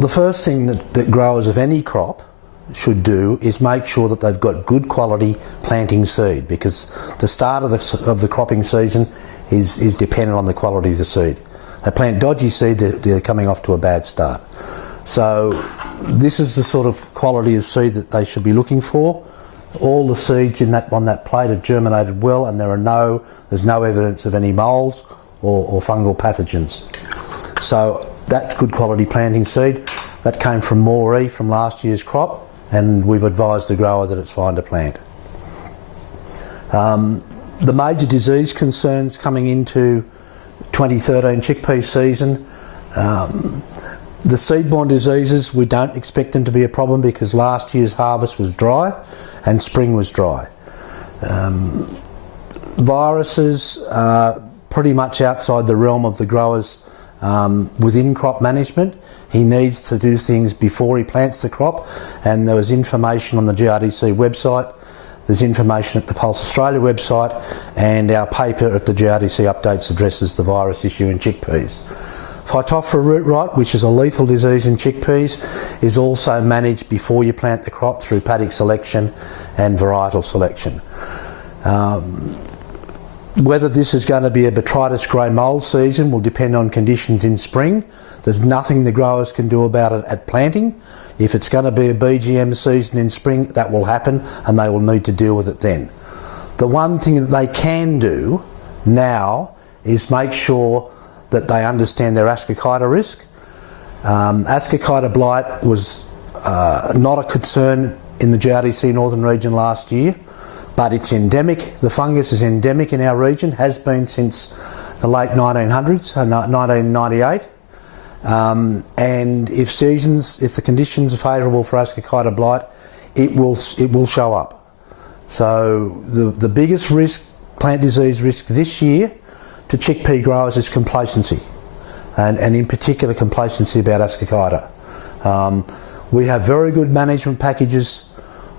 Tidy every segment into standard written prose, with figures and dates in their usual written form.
The first thing that growers of any crop should do is make sure that they've got good quality planting seed, because the start of the cropping season is dependent on the quality of the seed. They plant dodgy seed, they're coming off to a bad start. So this is the sort of quality of seed that they should be looking for. All the seeds on that plate have germinated well, and there's no evidence of any moles or fungal pathogens. So that's good quality planting seed. That came from Moree from last year's crop, and we've advised the grower that it's fine to plant. The major disease concerns coming into 2013 chickpea season, the seed-borne diseases, we don't expect them to be a problem because last year's harvest was dry and spring was dry. Viruses are pretty much outside the realm of the growers within crop management. He needs to do things before he plants the crop, and there was information on the GRDC website, there's information at the Pulse Australia website, and our paper at the GRDC Updates addresses the virus issue in chickpeas. Phytophthora root rot, which is a lethal disease in chickpeas, is also managed before you plant the crop through paddock selection and varietal selection. Whether this is going to be a botrytis grey mould season will depend on conditions in spring. There's nothing the growers can do about it at planting. If it's going to be a BGM season in spring, that will happen and they will need to deal with it then. The one thing that they can do now is make sure that they understand their ascochyta risk. Ascochyta blight was not a concern in the GRDC Northern region last year, but it's endemic. The fungus is endemic in our region, has been since the late 1900s, 1998. And if the conditions are favourable for ascochyta blight, it will show up. So the biggest risk, plant disease risk this year to chickpea growers is complacency, and in particular complacency about ascochyta. We have very good management packages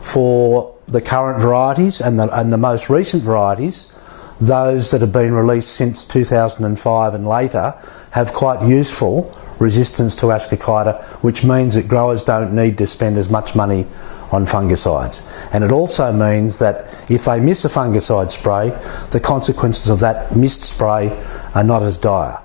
for the current varieties and the most recent varieties. Those that have been released since 2005 and later have quite useful resistance to ascochyta, which means that growers don't need to spend as much money on fungicides. And it also means that if they miss a fungicide spray, the consequences of that missed spray are not as dire.